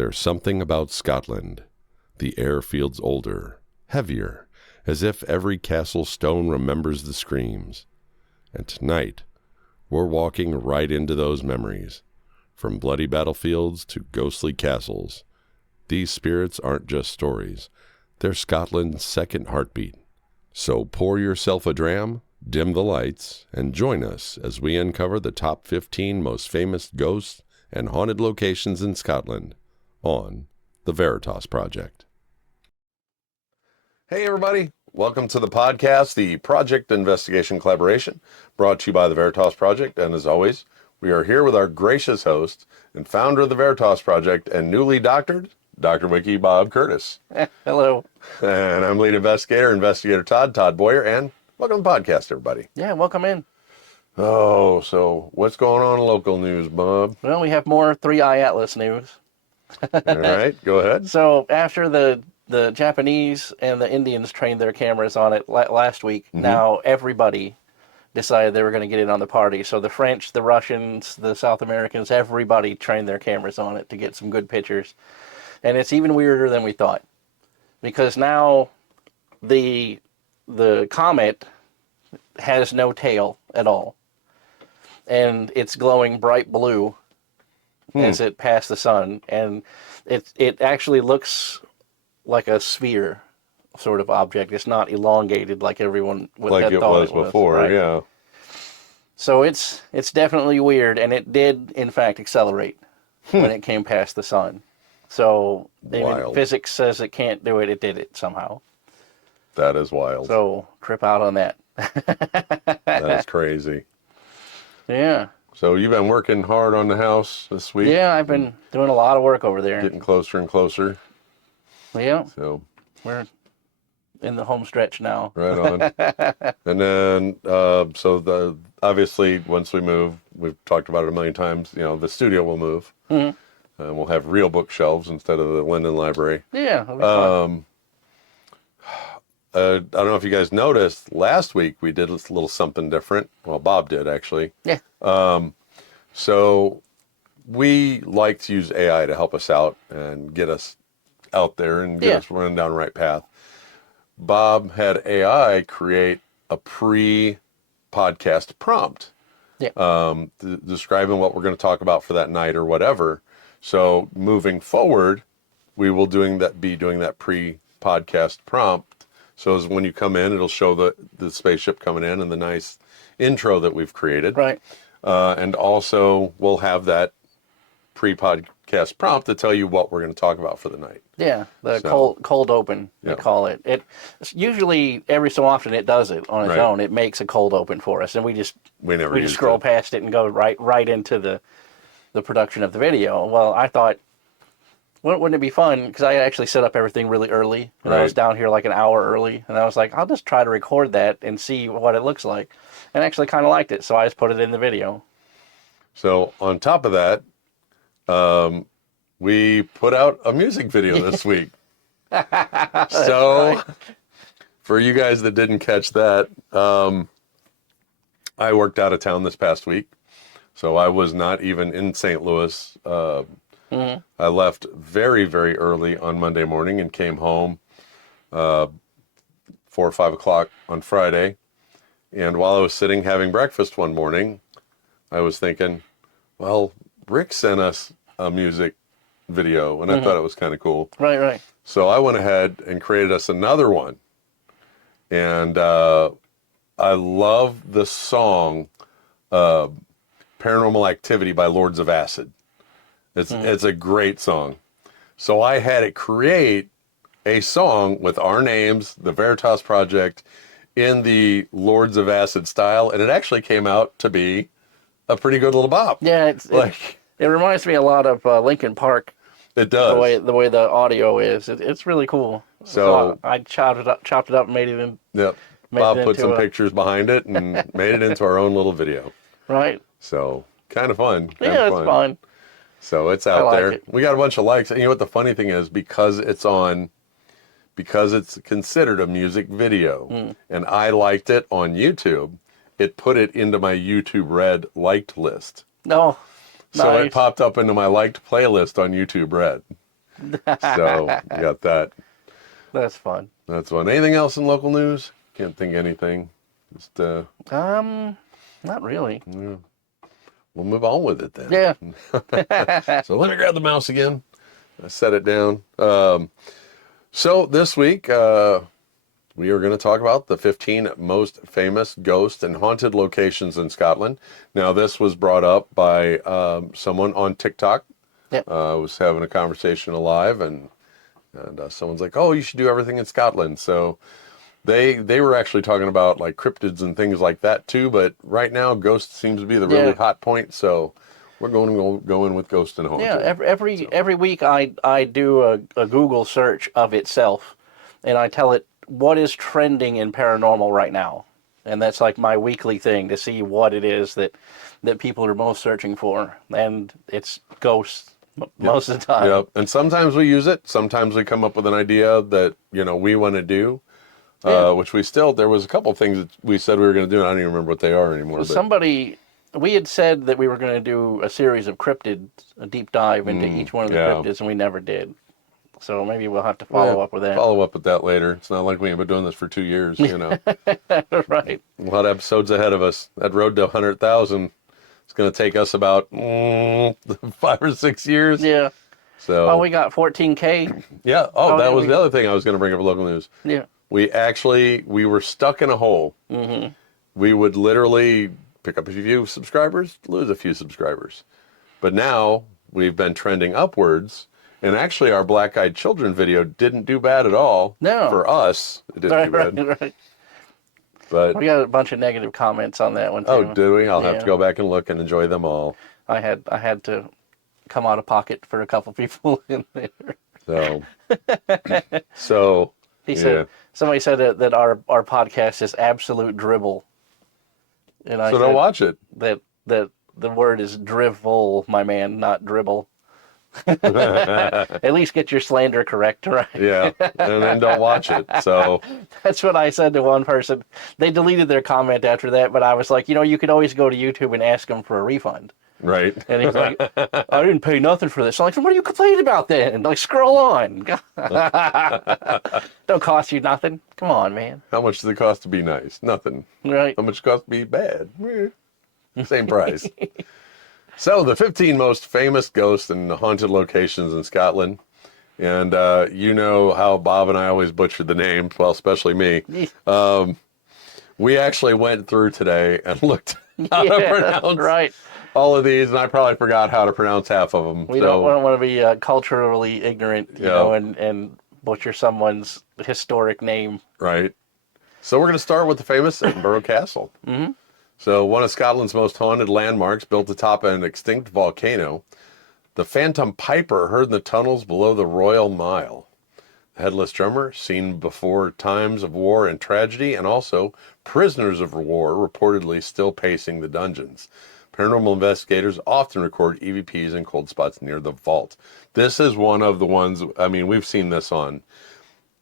There's something about Scotland. The air feels older, heavier, as if every castle stone remembers the screams. And tonight, we're walking right into those memories. From bloody battlefields to ghostly castles, these spirits aren't just stories. They're Scotland's second heartbeat. So pour yourself a dram, dim the lights, and join us as we uncover the top 15 most famous ghosts and haunted locations in Scotland on the Veritas Project. Hey everybody, welcome to the podcast, the Project Investigation Collaboration, brought to you by the Veritas Project. And as always, we are here with our gracious host and founder of the Veritas Project and newly doctored, Dr. Wiki Bob Curtis. Hello. And I'm lead investigator Todd Boyer, and welcome to the podcast, everybody. Yeah, welcome in. Oh, so what's going on in local news, Bob? Well, we have more 3i Atlas news. All right, go ahead. So after the Japanese and the Indians trained their cameras on it last week, now everybody decided they were going to get in on the party. So the French, the Russians, the South Americans, everybody trained their cameras on it to get some good pictures. And it's even weirder than we thought, because now the comet has no tail at all, and it's glowing bright blue as it passed the sun, and it actually looks like a sphere sort of object. It's not elongated like everyone like it was before, right? Yeah. So it's definitely weird, and it did in fact accelerate when it came past the sun. So even physics says it can't do it. It did it somehow. That is wild. So trip out on that. That's crazy. Yeah. So you've been working hard on the house this week? Yeah, I've been doing a lot of work over there. Getting closer and closer. Yeah. So we're in the home stretch now. Right on. And then, obviously, once we move, we've talked about it a million times, the studio will move. Mm-hmm. And we'll have real bookshelves instead of the Linden Library. Yeah, it'll be fun. I don't know if you guys noticed, last week we did a little something different. Well, Bob did, actually. Yeah. So we like to use AI to help us out and get us out there and get us running down the right path. Bob had AI create a pre-podcast prompt. Yeah. Describing what we're going to talk about for that night or whatever. So moving forward, we will be doing that pre-podcast prompt. So as when you come in, it'll show the spaceship coming in and the nice intro that we've created. Right. And also we'll have that pre-podcast prompt to tell you what we're going to talk about for the night. Yeah, cold open, they call it. It's usually every so often it does it on its own. It makes a cold open for us, and we just scroll past it and go right into the production of the video. Well, I thought, wouldn't it be fun? Because I actually set up everything really early, and I was down here like an hour early, and I was like, I'll just try to record that and see what it looks like, and I actually kind of liked it, so I just put it in the video. So on top of that, we put out a music video this week. So for you guys that didn't catch that, I worked out of town this past week. So I was not even in St. Louis. I left very, very early on Monday morning and came home 4 or 5 o'clock on Friday. And while I was sitting having breakfast one morning, I was thinking, well, Rick sent us a music video, and I thought it was kind of cool. Right. So I went ahead and created us another one. And I love the song Paranormal Activity by Lords of Acid. It's a great song. So I had it create a song with our names, the Veritas Project, in the Lords of Acid style, and it actually came out to be a pretty good little bop. Yeah, it reminds me a lot of Linkin Park. It does. The way the audio is. It's really cool. So I chopped it up and made it in. Yep. Bob put some pictures behind it and made it into our own little video. Right. So kind of fun. Yeah, it's fun. So it's out there. We got a bunch of likes. And you know what the funny thing is? Because it's considered a music video, and I liked it on YouTube, it put it into my YouTube Red liked list. No. So it popped up into my liked playlist on YouTube Red. So you got that. That's fun. That's fun. Anything else in local news? Can't think of anything. Just not really. yeah. We'll move on with it then. Yeah. So let me grab the mouse again. I set it down. So this week, we are going to talk about the 15 most famous ghost and haunted locations in Scotland. Now, this was brought up by someone on TikTok. Yep. I was having a conversation live, and someone's like, "Oh, you should do everything in Scotland." So they were actually talking about like cryptids and things like that too. But right now, ghost seems to be the really hot point. So we're going to go in with ghost and haunted. Yeah. Every week I do a Google search of itself, and I tell it what is trending in paranormal right now, and that's like my weekly thing to see what it is that people are most searching for, and it's ghosts most of the time. Yep. And sometimes we use it. Sometimes we come up with an idea that we want to do. Which there was a couple things that we said we were going to do, and I don't even remember what they are anymore. We had said that we were going to do a series of cryptids, a deep dive into each one of the cryptids, and we never did. So maybe we'll have to follow up with that. Follow up with that later. It's not like we have been doing this for 2 years, Right. A lot of episodes ahead of us. That road to 100,000, it's going to take us about 5 or 6 years. Yeah. So. Oh, we got 14K. Yeah. Oh, that was the other thing I was going to bring up with local news. Yeah. We were stuck in a hole. Mm-hmm. We would literally pick up a few subscribers, lose a few subscribers. But now we've been trending upwards, and actually our Black Eyed Children video didn't do bad at all. No. For us, it didn't do bad. Right. But we got a bunch of negative comments on that one too. Oh, did we? I'll have to go back and look and enjoy them all. I had to come out of pocket for a couple people in there. So he said somebody said that our podcast is absolute dribble. And I said, don't watch it. That the word is drivel, my man, not dribble. At least get your slander correct, right? Yeah, and then don't watch it. So that's what I said to one person. They deleted their comment after that, but I was like, you could always go to YouTube and ask them for a refund. Right. And he's like, I didn't pay nothing for this. I'm like, what are you complaining about then? Like, scroll on. Don't cost you nothing. Come on, man. How much does it cost to be nice? Nothing. Right. How much does it cost to be bad? Same price. So, the 15 most famous ghosts and haunted locations in Scotland. And you know how Bob and I always butcher the names, well, especially me. We actually went through today and looked how to pronounce all of these, and I probably forgot how to pronounce half of them. We don't want to be culturally ignorant, you know, and butcher someone's historic name. Right. So we're going to start with the famous Edinburgh Castle. Mm-hmm. So one of Scotland's most haunted landmarks, built atop an extinct volcano. The Phantom Piper heard in the tunnels below the Royal Mile. The Headless Drummer, seen before times of war and tragedy, and also prisoners of war reportedly still pacing the dungeons. Paranormal investigators often record EVPs and cold spots near the vault. This is one of the ones, I mean, we've seen this on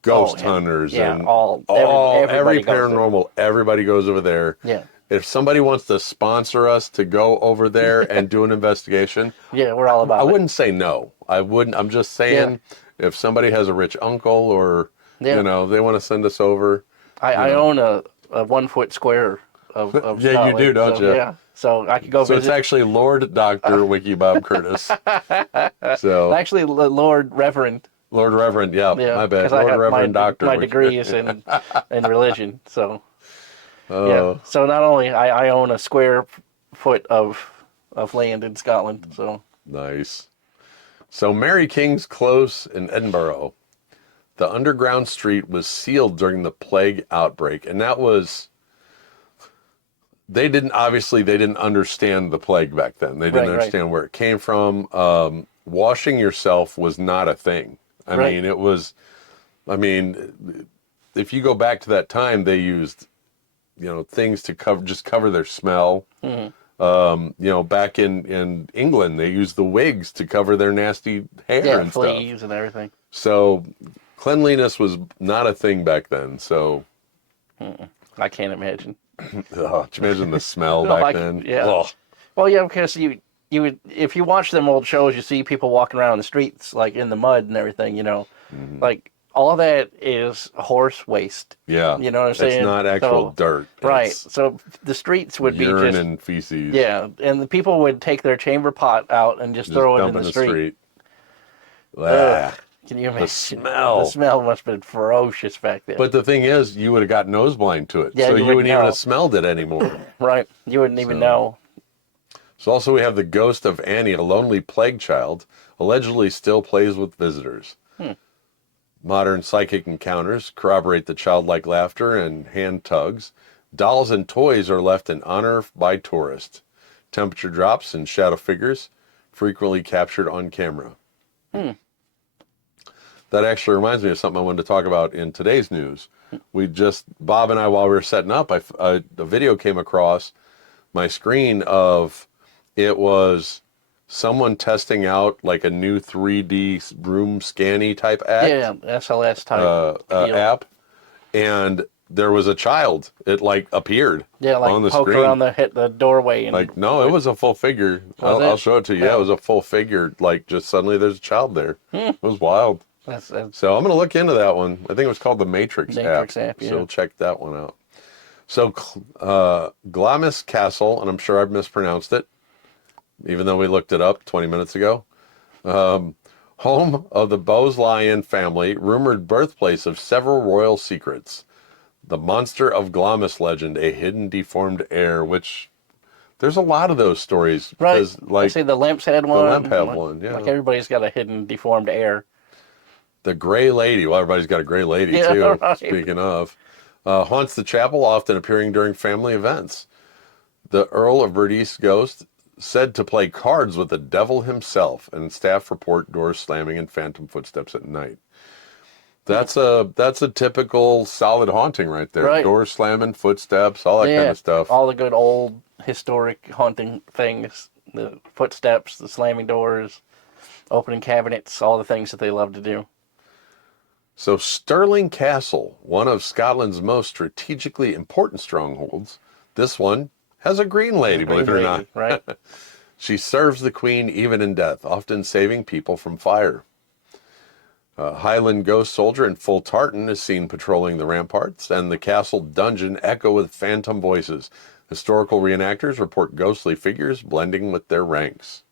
Ghost Hunters and every paranormal, everybody goes over there. Yeah. If somebody wants to sponsor us to go over there and do an investigation, we're all about it. I wouldn't say no. I wouldn't. I'm just saying if somebody has a rich uncle or, they want to send us over. I own a 1 foot square of yeah, Scotland, you do, don't you? Yeah. So I could go visit. So it's actually Lord Dr. Wiki Bob Curtis. So actually, Lord Reverend. Lord Reverend, my bad. Lord Reverend Doctor. My degree is in religion, so. So not only I own a square foot of land in Scotland, so. Nice. So Mary King's Close in Edinburgh. The underground street was sealed during the plague outbreak, and that was... They didn't understand the plague back then. They didn't understand where it came from. Washing yourself was not a thing. I mean, it was, if you go back to that time, they used, things to cover their smell. Mm-hmm. Back in England, they used the wigs to cover their nasty hair and fleas stuff. And everything. So cleanliness was not a thing back then. So I can't imagine. Oh, can you imagine the smell back then? Yeah. Oh. Well, because you would, if you watch them old shows, you see people walking around the streets like in the mud and everything. Like all that is horse waste. Yeah. You know what I'm saying? It's not actual dirt. Right. It's So the streets would be urine just and feces. yeah, and the people would take their chamber pot out and just throw it dump in the street. Ah, Can you imagine? the smell. The smell must have been ferocious back then. But the thing is, you would have got nose blind to it. Yeah, so you you wouldn't even know. have smelled it anymore. Right. You wouldn't even know. So also we have the ghost of Annie, a lonely plague child, allegedly still plays with visitors. Modern psychic encounters corroborate the childlike laughter and hand tugs. Dolls and toys are left in honor by tourists. Temperature drops and shadow figures frequently captured on camera. That actually reminds me of something I wanted to talk about in today's news. Bob and I, while we were setting up, a video came across my screen of, it was someone testing out like a new 3D room scanny type app. Yeah, SLS type app, and there was a child. It like appeared on the poked screen. around the doorway. And like, no, it was a full figure. I'll show it to you. Yeah, it was a full figure. Like, just suddenly there's a child there. It was wild. That's So I'm going to look into that one. I think it was called the Matrix app. yeah. So we'll check that one out. So Glamis Castle, and I'm sure I've mispronounced it, even though we looked it up 20 minutes ago. Home of the Bowes-Lyon family, rumored birthplace of several royal secrets. The monster of Glamis legend, a hidden deformed heir, which there's a lot of those stories. right. Like, I see the Lemps had one. the Lemp had one, yeah. Like everybody's got a hidden deformed heir. The Grey Lady, well, everybody's got a Grey Lady Yeah, too, right. speaking of. Haunts the chapel, often appearing during family events. The Earl of Bertice ghost, said to play cards with the devil himself, and staff report doors slamming and phantom footsteps at night. That's a typical solid haunting right there. Right. Doors slamming, footsteps, all that kind of stuff. All the good old historic haunting things, the footsteps, the slamming doors, opening cabinets, all the things that they love to do. So Stirling Castle, one of Scotland's most strategically important strongholds, this one has a green lady, believe it or not. Right? She serves the queen even in death, often saving people from fire. A Highland ghost soldier in full tartan is seen patrolling the ramparts, and the castle dungeon echo with phantom voices. Historical reenactors report ghostly figures blending with their ranks.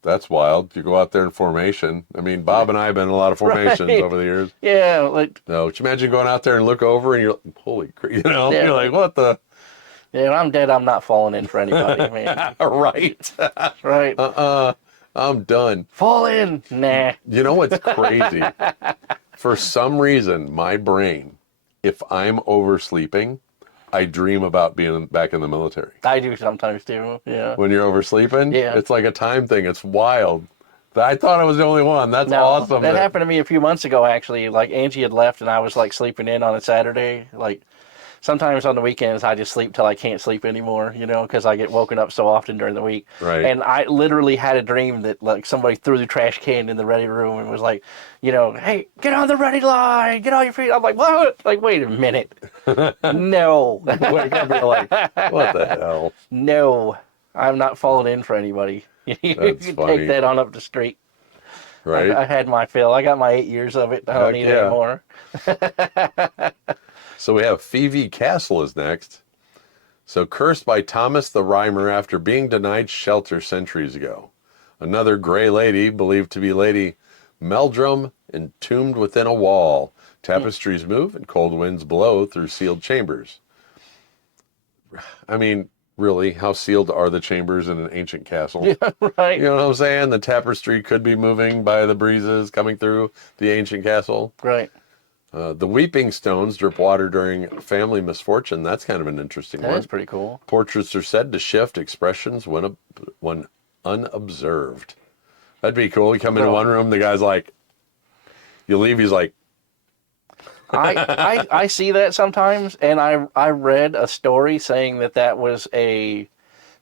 That's wild. You go out there in formation. I mean, Bob and I have been in a lot of formations over the years. Yeah, like... No, would you imagine going out there and look over and you're like, holy crap, Yeah. You're like, what the... Yeah, when I'm dead, I'm not falling in for anybody, man. Right. Right. I'm done. Fall in. Nah. You know what's crazy? For some reason, my brain, if I'm oversleeping, I dream about being back in the military. I do sometimes too, yeah. When you're oversleeping, Yeah. It's like a time thing. It's wild. I thought I was the only one. That's awesome. That happened to me a few months ago, actually. Like, Angie had left, and I was, like, sleeping in on a Saturday. Like, sometimes on the weekends, I just sleep till I can't sleep anymore, because I get woken up so often during the week. Right. And I literally had a dream that, like, somebody threw the trash can in the ready room and was like, hey, get on the ready line, get on your feet. I'm like, what? Like, wait a minute. No. Wake up and you're like, what the hell? No. I'm not falling in for anybody. You can funny. take that on up the street. Right? I had my fill. I got my 8 years of it. I don't need any more. So we have Fyvie Castle is next. So cursed by Thomas the Rhymer after being denied shelter centuries ago. Another Grey Lady, believed to be Lady Meldrum, entombed within a wall. Tapestries move and cold winds blow through sealed chambers. I mean, really, how sealed are the chambers in an ancient castle? Yeah, right. You know what I'm saying? The tapestry could be moving by the breezes coming through the ancient castle. Right. The weeping stones drip water during family misfortune. That's kind of an interesting one. That is pretty cool. Portraits are said to shift expressions when unobserved. That'd be cool. You come into one room, the guy's like, you leave, he's like. I see that sometimes, and I read a story saying that was a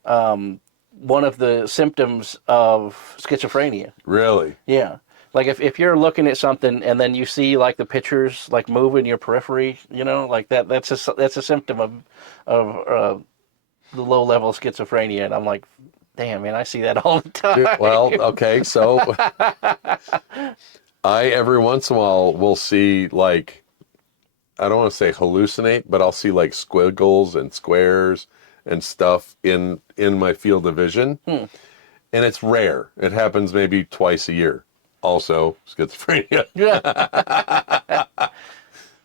one of the symptoms of schizophrenia. Really? Yeah. Like if you're looking at something and then you see like the pictures like move in your periphery, like that's a symptom of the low level schizophrenia. And I'm like, Damn, man, I see that all the time. Well, okay, so I every once in a while will see like, I don't want to say hallucinate, but I'll see like squiggles and squares and stuff in my field of vision. And it's rare. It happens maybe twice a year. Also, schizophrenia.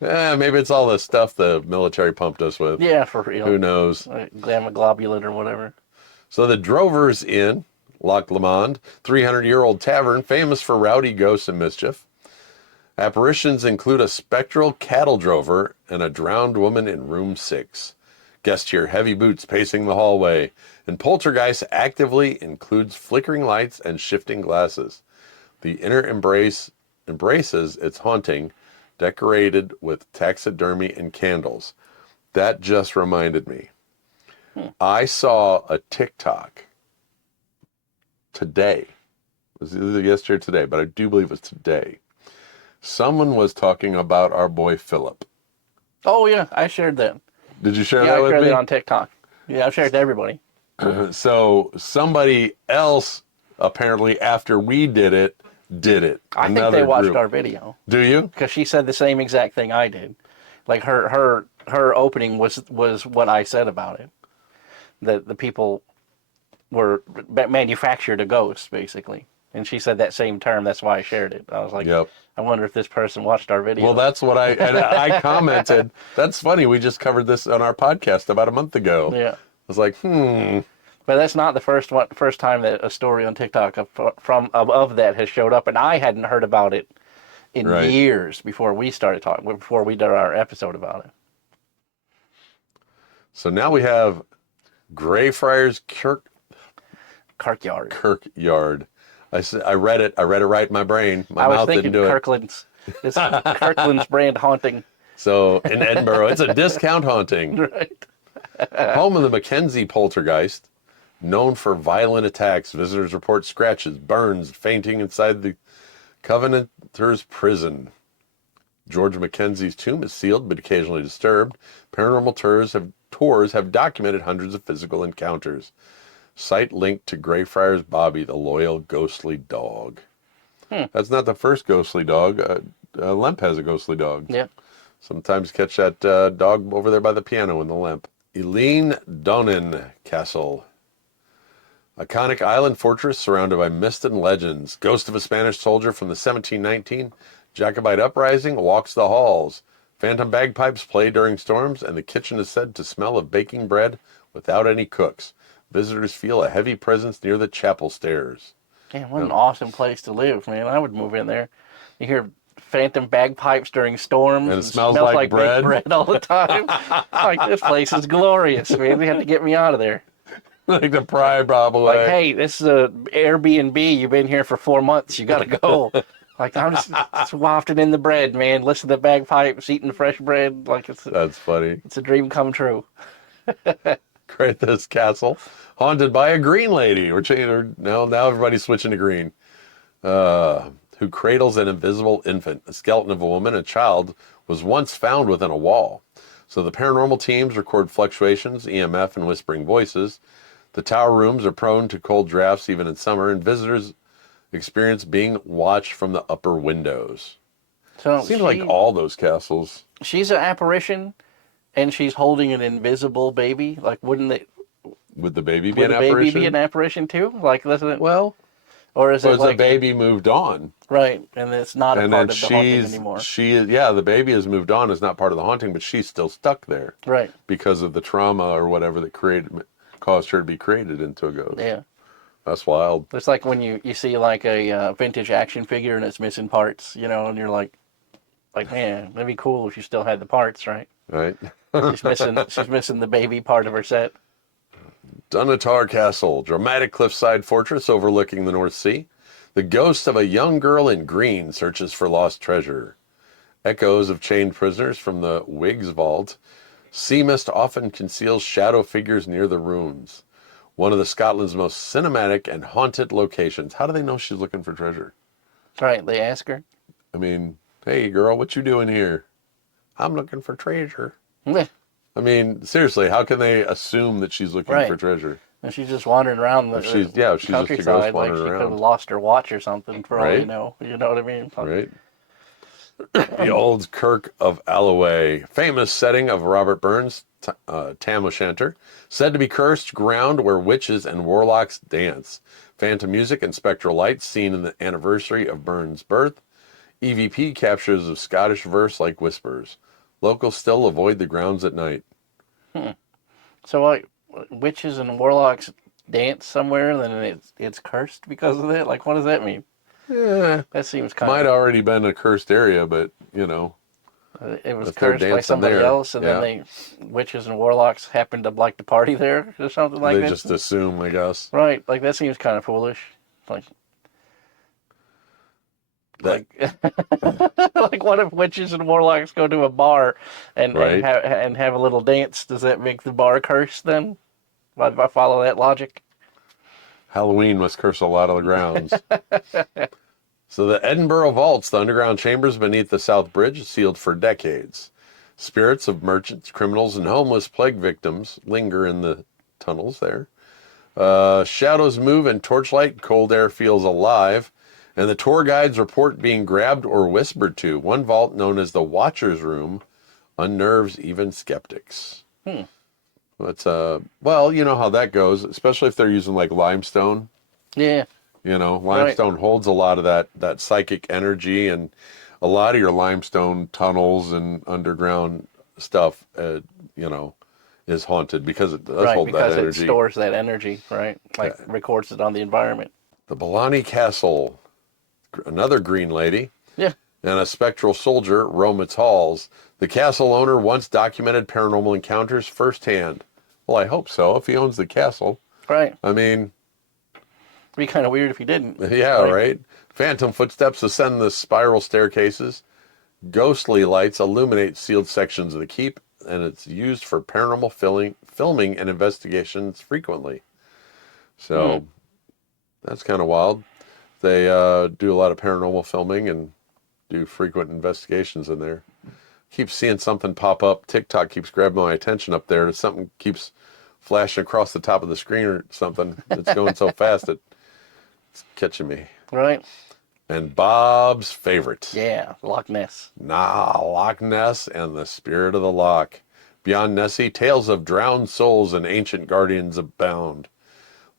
Maybe it's all the stuff the military pumped us with. Yeah, for real. Who knows? Like gamma globulin or whatever. So the Drovers Inn, Loch Lomond, 300-year-old tavern famous for rowdy ghosts and mischief. Apparitions include a spectral cattle drover and a drowned woman in room 6. Guests hear heavy boots pacing the hallway, and poltergeist actively includes flickering lights and shifting glasses. The inner embraces its haunting, decorated with taxidermy and candles. That just reminded me. I saw a TikTok today. It was either yesterday or today, but I do believe it was today. Someone was talking about our boy Philip. Oh, yeah, I shared that. Did you share that with me? Yeah, I shared that on TikTok. Yeah, I've shared it to everybody. So somebody else, apparently after we did it. I think they watched our video. Do you? Because she said the same exact thing I did. Like her opening was what I said about it. That the people were manufactured a ghost, basically. And she said that same term. That's why I shared it. I was like, yep. I wonder if this person watched our video. Well, that's what I commented. That's funny. We just covered this on our podcast about a month ago. Yeah. I was like, But that's not the first time that a story on TikTok of that has showed up, and I hadn't heard about it in years before we started talking, before we did our episode about it. So now we have Greyfriars Kirkyard. Kirkyard. I read it right in my brain. My mouth didn't do it. It's Kirkland's brand haunting. So in Edinburgh, it's a discount haunting. Right. Home of the Mackenzie poltergeist, known for violent attacks. Visitors report scratches, burns, fainting inside the Covenanters' prison. George Mackenzie's tomb is sealed but occasionally disturbed. Paranormal tours have documented hundreds of physical encounters. Site linked to Greyfriars Bobby, the loyal ghostly dog. That's not the first ghostly dog. Lemp has a ghostly dog. Yeah. Sometimes catch that dog over there by the piano in the Lemp. Eilean Donan Castle. Iconic island fortress surrounded by myths and legends. Ghost of a Spanish soldier from the 1719 Jacobite uprising walks the halls. Phantom bagpipes play during storms, and the kitchen is said to smell of baking bread without any cooks. Visitors feel a heavy presence near the chapel stairs. Damn, what an awesome place to live, man. I would move in there. You hear phantom bagpipes during storms. And it smells like bread. Bread all the time. Like, this place is glorious, man. They have to get me out of there. Like the pry probably. Like, hey, this is a Airbnb. You've been here for 4 months. You got to go. Like, I'm just wafting in the bread, man. Listen to the bagpipes, eating the fresh bread. Like, that's funny. It's a dream come true. Crathes Castle, haunted by a green lady. Now everybody's switching to green. Who cradles an invisible infant. A skeleton of a woman and a child was once found within a wall. So the paranormal teams record fluctuations, EMF, and whispering voices. The tower rooms are prone to cold drafts even in summer, and visitors experience being watched from the upper windows. So seems like all those castles. She's an apparition, and she's holding an invisible baby. Like, wouldn't it? Would the baby be an apparition? Would the baby be an apparition too? Like, doesn't it? Well, or is it like the baby moved on? Right, and it's not a part of the haunting anymore. The baby has moved on, is not part of the haunting, but she's still stuck there. Right. Because of the trauma or whatever that caused her to be created into a ghost. Yeah. That's wild. It's like when you see like a vintage action figure and it's missing parts, and you're like, man, that'd be cool if you still had the parts, right? Right. She's missing the baby part of her set. Dunnottar Castle, dramatic cliffside fortress overlooking the North Sea. The ghost of a young girl in green searches for lost treasure. Echoes of chained prisoners from the Whigs vault. Sea mist often conceals shadow figures near the ruins. One of Scotland's most cinematic and haunted locations. How do they know she's looking for treasure? Right, they ask her. I mean, hey girl, what you doing here? I'm looking for treasure. Yeah. I mean, seriously, how can they assume that she's looking for treasure? And she's just wandering around the she's just a countryside, ghost like wandering she could around. have lost her watch or something, for all you Right. know. You know what I mean? Right. The old Kirk of Alloway, famous setting of Robert Burns' Tam O'Shanter, said to be cursed ground where witches and warlocks dance. Phantom music and spectral lights seen in the anniversary of Burns' birth. EVP captures of Scottish verse like whispers. Locals still avoid the grounds at night. So, like, witches and warlocks dance somewhere, then it's cursed because of that? Like, what does that mean? Yeah, That seems kind might of... already been a cursed area, but, It was if they're cursed by dancing somebody there, else, and yeah. then witches and warlocks happened to like to party there or something like They that. just assume, I guess. Right, like that seems kind of foolish. Like, That, like what if witches and warlocks go to a bar and Right. have a little dance? Does that make the bar cursed then? If I follow that logic. Halloween must curse a lot of the grounds. So the Edinburgh vaults, the underground chambers beneath the South Bridge, sealed for decades. Spirits of merchants, criminals, and homeless plague victims linger in the tunnels there. Shadows move in torchlight, cold air feels alive, and the tour guides report being grabbed or whispered to. One vault, known as the Watcher's Room, unnerves even skeptics. That's well, you know how that goes, especially if they're using like limestone. Yeah. Limestone holds a lot of that psychic energy, and a lot of your limestone tunnels and underground stuff, is haunted because it does hold that energy. Because it stores that energy, right? Like records it on the environment. The Balgonie Castle, another green lady, Yeah. and a spectral soldier roam its halls. The castle owner once documented paranormal encounters firsthand. Well, I hope so, if he owns the castle. Right. I mean, It'd be kind of weird if he didn't. yeah, right? Phantom footsteps ascend the spiral staircases. Ghostly lights illuminate sealed sections of the keep, and it's used for paranormal filming and investigations frequently. So that's kind of wild. They do a lot of paranormal filming and do frequent investigations in there. Keep seeing something pop up. TikTok keeps grabbing my attention up there. Something keeps flashing across the top of the screen or something. It's going so fast it's catching me. Right. And Bob's favorite. Yeah, Loch Ness. Loch Ness and the spirit of the Loch. Beyond Nessie, tales of drowned souls and ancient guardians abound.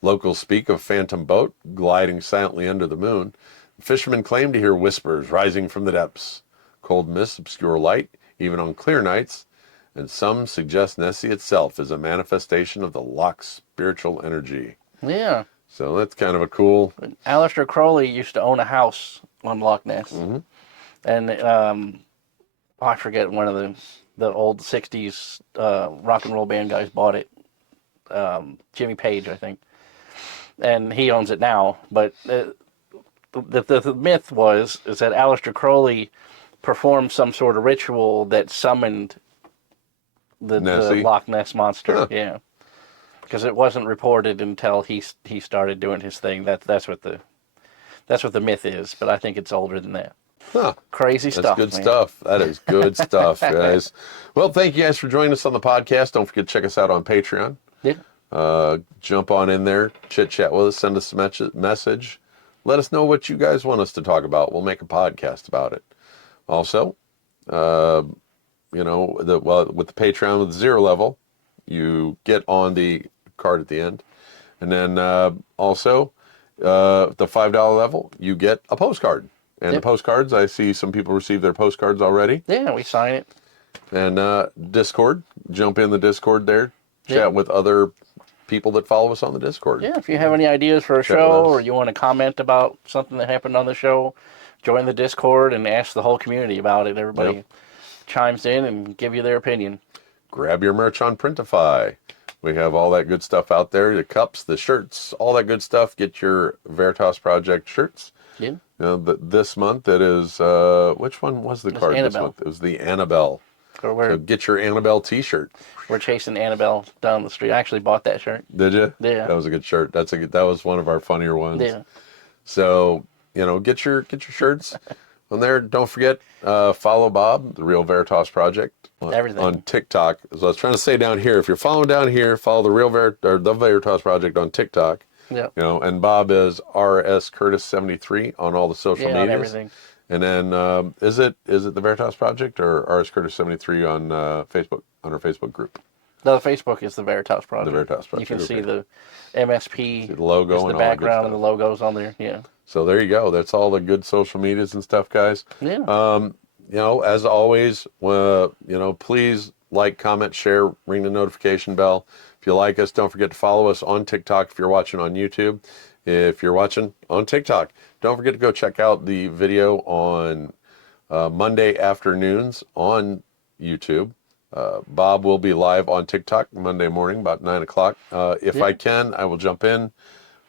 Locals speak of phantom boat gliding silently under the moon. Fishermen claim to hear whispers rising from the depths. Cold mists obscure light, even on clear nights, and some suggest Nessie itself is a manifestation of the Loch's spiritual energy. Yeah. So that's kind of a cool... Aleister Crowley used to own a house on Loch Ness. Mm-hmm. And I forget, one of the old 60s rock and roll band guys bought it. Jimmy Page, I think. And he owns it now. But the myth is that Aleister Crowley performed some sort of ritual that summoned the Loch Ness monster. Huh. Yeah. Because it wasn't reported until he started doing his thing. That's what the myth is, but I think it's older than that. Huh. Crazy stuff. That's good man. stuff. That is good stuff, guys. Well, thank you guys for joining us on the podcast. Don't forget to check us out on Patreon. Yeah. Jump on in there, chit chat with us, send us a message. Let us know what you guys want us to talk about. We'll make a podcast about it. Also, with the Patreon with 0 level, you get on the card at the end. And then also, the $5 level, you get a postcard. And the postcards, I see some people receive their postcards already. Yeah, we sign it. And Discord, jump in the Discord there, chat with other people that follow us on the Discord. Yeah, if you have any ideas for a show or you want to comment about something that happened on the show, join the Discord and ask the whole community about it. Everybody chimes in and give you their opinion. Grab your merch on Printify. We have all that good stuff out there, the cups, the shirts, all that good stuff. Get your Veritas Project shirts. Yeah. This month it is, which one was the card this month? It was the Annabelle. So get your Annabelle t-shirt. We're chasing Annabelle down the street. I actually bought that shirt. Did you? Yeah. That was a good shirt. That was one of our funnier ones. Yeah. So, get your shirts. on there. Don't forget, follow Bob, the Real Veritas Project, Everything. on TikTok. As I was trying to say down here, if you're following down here, follow the Veritas Project on TikTok. Yeah. You know, and Bob is RS Curtis 73 on all the social medias. On everything. And then is it the Veritas Project or RS Curtis 73 on Facebook, on our Facebook group? No, the Facebook is the Veritas Project. The Veritas Project. You can see the MSP, see the logo, and all the that good background, stuff. and the logos on there. Yeah. So there you go. That's all the good social medias and stuff, guys. Yeah. You know, as always, you know, please like, comment, share, ring the notification bell. If you like us, don't forget to follow us on TikTok if you're watching on YouTube. If you're watching on TikTok, don't forget to go check out the video on Monday afternoons on YouTube. Bob will be live on TikTok Monday morning about 9 o'clock. If I can, I will jump in.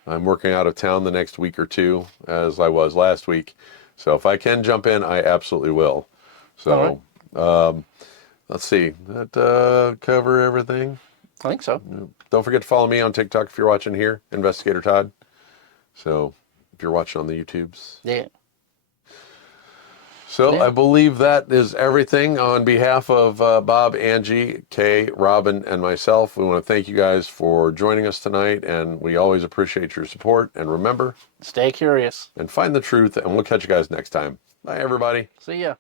I'm working out of town the next week or two, as I was last week. So if I can jump in, I absolutely will. So let's see. That cover everything? I think so. Don't forget to follow me on TikTok if you're watching here, Investigator Todd. So if you're watching on the YouTubes. Yeah. So I believe that is everything on behalf of Bob, Angie, Kay, Robin, and myself. We want to thank you guys for joining us tonight, and we always appreciate your support. And remember, stay curious and find the truth, and we'll catch you guys next time. Bye, everybody. See ya.